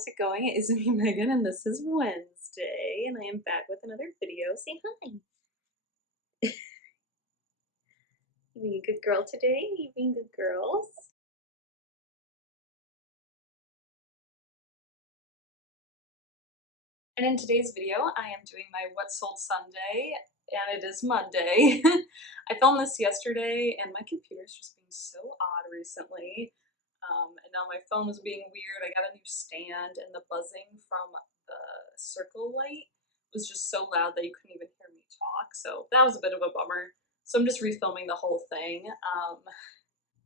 how's it going? It is me, Megan, and this is Wednesday, and I am back with another video. Say hi. You being a good girl today? You being good girls? And in today's video, I am doing my What Sold Sunday, and it is Monday. I filmed this yesterday, and my computer's just being so odd recently. And now my phone was being weird. I got a new stand, and the buzzing from the circle light was just so loud that you couldn't even hear me talk. So that was a bit of a bummer. So I'm just refilming the whole thing.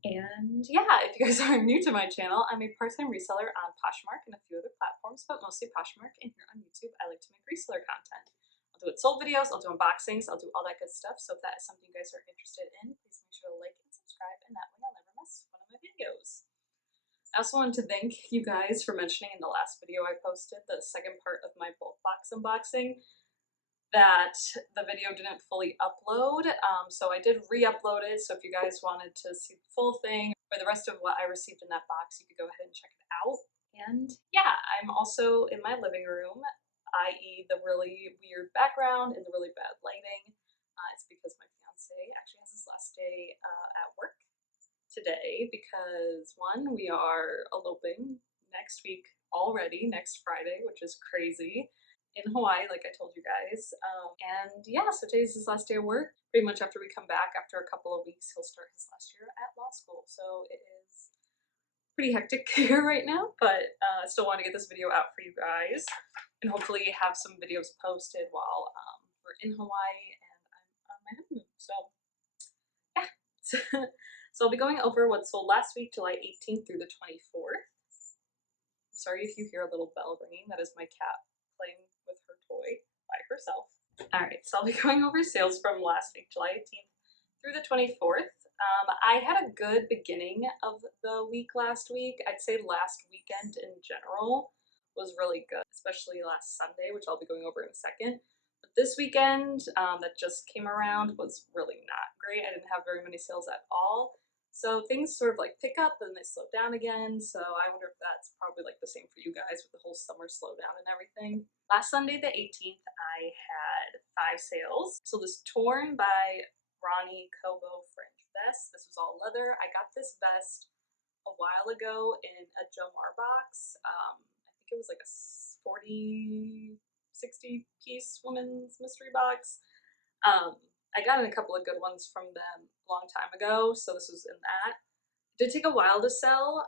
And yeah, if you guys are new to my channel, I'm a part-time reseller on Poshmark and a few other platforms, but mostly Poshmark. And here on YouTube, I like to make reseller content. I'll do it sold videos, I'll do unboxings, I'll do all that good stuff. So if that is something you guys are interested in, please make sure to like and subscribe, and that way I'll never miss one of my videos. I also wanted to thank you guys for mentioning in the last video I posted, the second part of my bulk box unboxing, that the video didn't fully upload. So I did re-upload it, so if you guys wanted to see the full thing or the rest of what I received in that box, you could go ahead and check it out. And yeah, I'm also in my living room, i.e. the really weird background and the really bad lighting. It's because my fiance actually has his last day at work today because one, we are eloping next week already, next Friday, which is crazy, in Hawaii, like I told you guys. And yeah, so today's his last day of work. Pretty much after we come back, after a couple of weeks, he'll start his last year at law school. So it is pretty hectic here right now, but I still want to get this video out for you guys and hopefully have some videos posted while we're in Hawaii and I'm on my honeymoon. So yeah. So I'll be going over what sold last week, July 18th through the 24th. I'm sorry if you hear a little bell ringing. That is my cat playing with her toy by herself. Alright, so I'll be going over sales from last week, July 18th through the 24th. I had a good beginning of the week last week. I'd say last weekend in general was really good, especially last Sunday, which I'll be going over in a second. But this weekend that just came around was really not great. I didn't have very many sales at all. So things sort of like pick up and they slow down again. So I wonder if that's probably like the same for you guys with the whole summer slowdown and everything. Last Sunday, the 18th, I had 5 sales. So this Torn by Ronny Kobo Fringe vest. This was all leather. I got this vest a while ago in a Jomar box. I think it was like a 40, 60 piece women's mystery box. I got in a couple of good ones from them a long time ago, so this was in that. It did take a while to sell,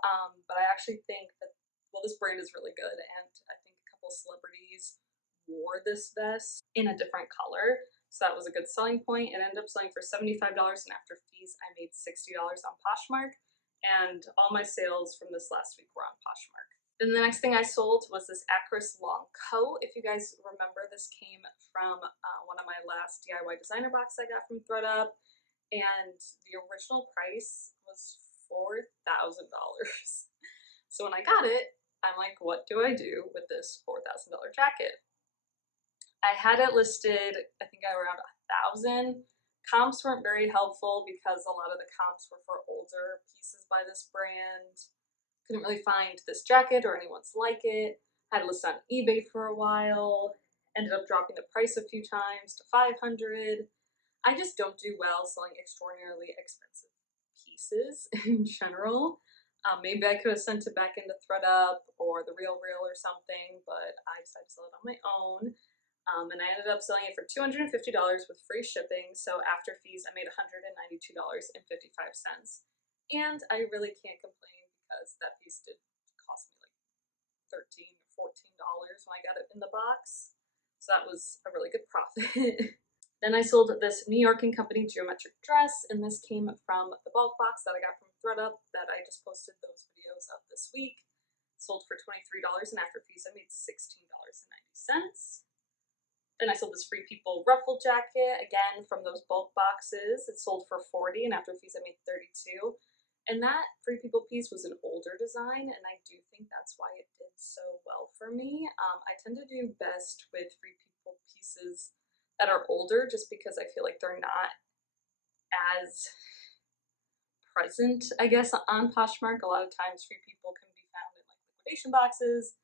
but I actually think that, well, this brand is really good, and I think a couple celebrities wore this vest in a different color, so that was a good selling point. It ended up selling for $75, and after fees, I made $60 on Poshmark, and all my sales from this last week were on Poshmark. Then the next thing I sold was this Akris long coat. If you guys remember, this came from one of my last DIY designer boxes I got from ThredUp, and the original price was $4,000. So when I got it, I'm like, what do I do with this $4,000 jacket? I had it listed, I think around 1,000. Comps weren't very helpful because a lot of the comps were for older pieces by this brand. Couldn't really find this jacket or anyone's like it. Had it listed on eBay for a while. Ended up dropping the price a few times to $500. I just don't do well selling extraordinarily expensive pieces in general. Maybe I could have sent it back into ThredUp or the Real or something, but I decided to sell it on my own. And I ended up selling it for $250 with free shipping. So after fees, I made $192.55. And I really can't complain because that piece did cost me like $13 or $14 when I got it in the box. So that was a really good profit. Then I sold this New York & Company geometric dress, and this came from the bulk box that I got from ThredUp that I just posted those videos of this week. Sold for $23, and after fees I made $16.90. Then I sold this Free People ruffle jacket, again from those bulk boxes. It sold for $40, and after fees I made $32. And that Free People piece was an older design, and I do think that's why it did so well for me. I tend to do best with Free People pieces that are older just because I feel like they're not as present, I guess, on Poshmark. A lot of times Free People can be found in like liquidation boxes,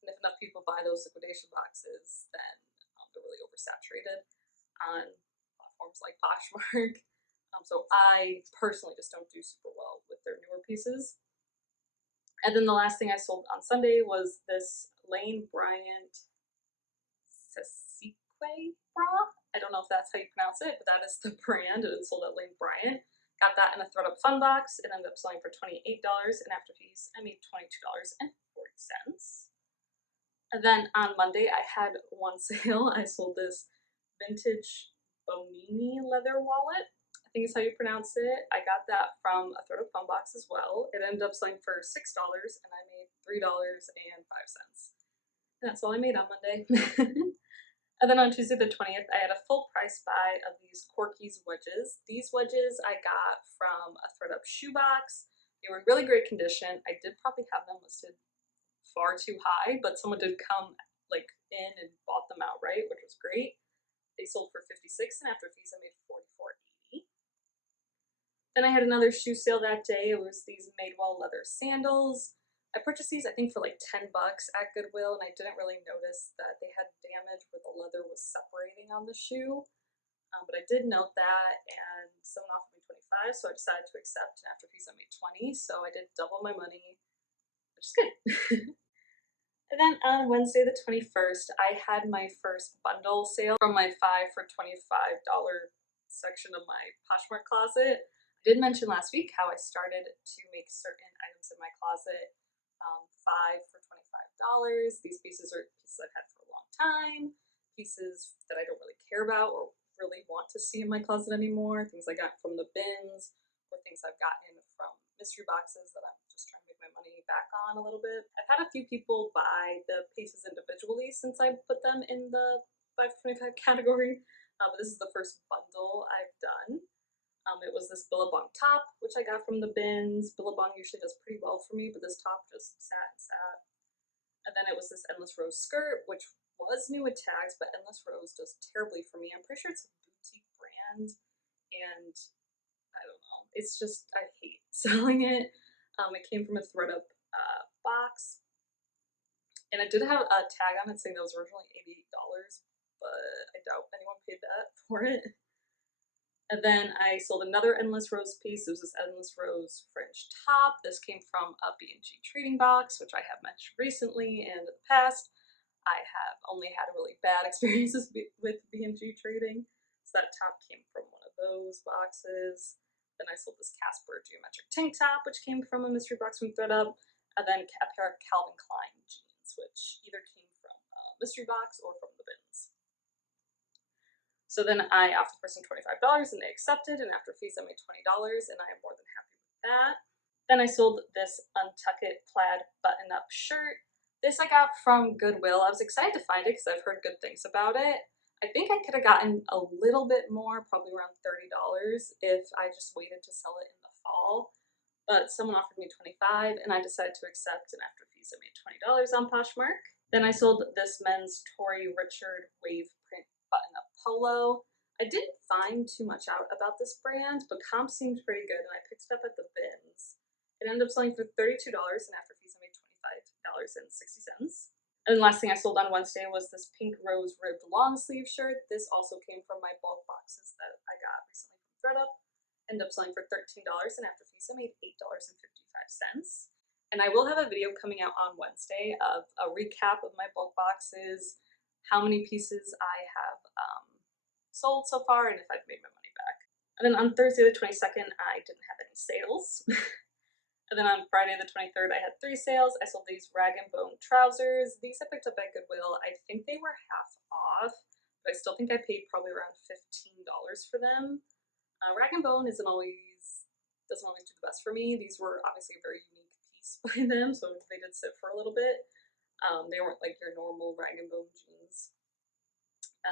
And if enough people buy those liquidation boxes, then they're really oversaturated on platforms like Poshmark. So I personally just don't do super well with their newer pieces. And then the last thing I sold on Sunday was this Lane Bryant Sasique bra. I don't know if that's how you pronounce it, but that is the brand, and it's sold at Lane Bryant. Got that in a ThredUp fun box. It ended up selling for $28, and after fees, I made $22.40. And then on Monday, I had one sale. I sold this vintage Bonini leather wallet. I think is how you pronounce it. I got that from a ThredUp fun box as well. It ended up selling for $6, and I made $3.05. And that's all I made on Monday. And then on Tuesday the 20th, I had a full price buy of these Corky's wedges. These wedges I got from a ThredUp shoebox. They were in really great condition. I did probably have them listed far too high, but someone did come like in and bought them outright, which was great. They sold for $56, and after fees I made $44.80. Then I had another shoe sale that day. It was these Madewell leather sandals. I purchased these I think for like $10 at Goodwill, and I didn't really notice that they had damage where the leather was separating on the shoe. But I did note that, and someone offered me $25, so I decided to accept, and after fees I made $20, so I did double my money, which is good. And then on Wednesday the 21st, I had my first bundle sale from my 5 for $25 section of my Poshmark closet. I did mention last week how I started to make certain items in my closet 5 for $25. These pieces are pieces I've had for a long time, pieces that I don't really care about or really want to see in my closet anymore, things I got from the bins, or things I've gotten from mystery boxes that I'm just trying to make my money back on a little bit. I've had a few people buy the pieces individually since I put them in the 5 for $25 category, but this is the first bundle I've done. It was this Billabong top, which I got from the bins. Billabong usually does pretty well for me, but this top just sat and sat. And then it was this Endless Rose skirt, which was new with tags, but Endless Rose does terribly for me. I'm pretty sure it's a boutique brand, and I don't know. It's just, I hate selling it. It came from a ThredUp box, and it did have a tag on it saying that it was originally $88, but I doubt anyone paid that for it. And then I sold another Endless Rose piece. It was this Endless Rose Fringe top. This came from a B&G trading box, which I have mentioned recently, and in the past I have only had really bad experiences with B&G trading. So that top came from one of those boxes. Then I sold this Casper geometric tank top, which came from a mystery box from ThredUp, and then a pair of Calvin Klein jeans, which either came from a mystery box or from the bins. So then I offered the person $25 and they accepted, and after fees I made $20, and I am more than happy with that. Then I sold this UNTUCKit plaid button-up shirt. This I got from Goodwill. I was excited to find it because I've heard good things about it. I think I could have gotten a little bit more, probably around $30, if I just waited to sell it in the fall. But someone offered me $25, and I decided to accept, and after fees I made $20 on Poshmark. Then I sold this men's Tori Richard wave print button-up polo. I didn't find too much out about this brand, but comp seemed pretty good, and I picked it up at the bins. It ended up selling for $32, and after fees I made $25.60. And the last thing I sold on Wednesday was this pink rose ribbed long sleeve shirt. This also came from my bulk boxes that I got recently from ThredUp. Ended up selling for $13, and after fees I made $8.55. And I will have a video coming out on Wednesday of a recap of my bulk boxes, how many pieces I have sold so far, and if I've made my money back. And then on Thursday the 22nd, I didn't have any sales. And then on Friday the 23rd, I had 3 sales. I sold these rag and bone trousers. These I picked up at Goodwill. I think they were half off, but I still think I paid probably around $15 for them. Rag and bone doesn't always do the best for me. These were obviously a very unique piece by them, so they did sit for a little bit. They weren't like your normal rag and bone jeans.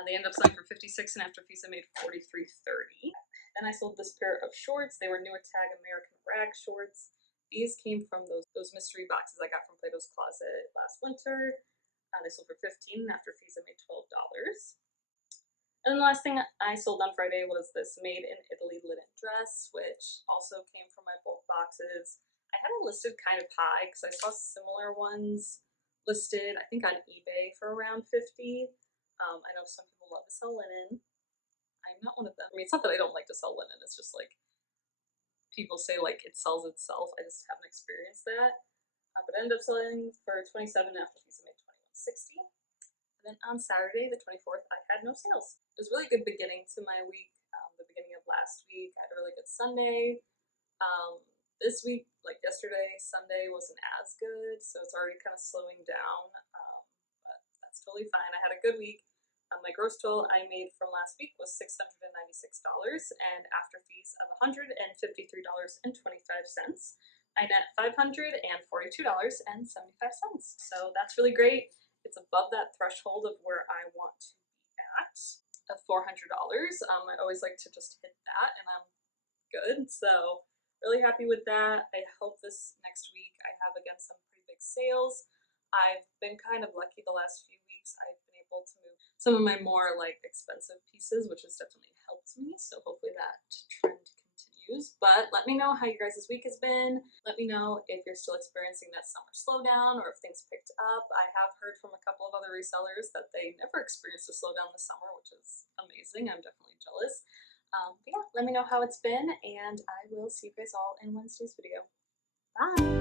They ended up selling for $56, and after fees I made $43.30. Then I sold this pair of shorts. They were new at tag American rag shorts. These came from those mystery boxes I got from Plato's Closet last winter. They sold for $15, and after fees I made $12. And then the last thing I sold on Friday was this Made in Italy linen dress, which also came from my bulk boxes. I had it listed kind of high because I saw similar ones listed, I think on eBay for around $50. I know some people love to sell linen. I'm not one of them. I mean, it's not that I don't like to sell linen, it's just like people say like it sells itself. I just haven't experienced that. But I ended up selling for $27 after fees. I made $21.60. And then on Saturday, the 24th, I had no sales. It was a really good beginning to my week. The beginning of last week, I had a really good Sunday. This week, like yesterday, Sunday wasn't as good, so it's already kind of slowing down, but that's totally fine. I had a good week. My gross total I made from last week was $696, and after fees of $153.25, I net $542.75. So that's really great. It's above that threshold of where I want to be at, of $400. I always like to just hit that, and I'm good. So really happy with that. I hope this next week I have again some pretty big sales. I've been kind of lucky the last few weeks. I've been able to move some of my more like expensive pieces, which has definitely helped me. So hopefully that trend continues. But let me know how your guys' week has been. Let me know if you're still experiencing that summer slowdown or if things picked up. I have heard from a couple of other resellers that they never experienced a slowdown this summer, which is amazing. I'm definitely jealous. But yeah, let me know how it's been, and I will see you guys all in Wednesday's video. Bye!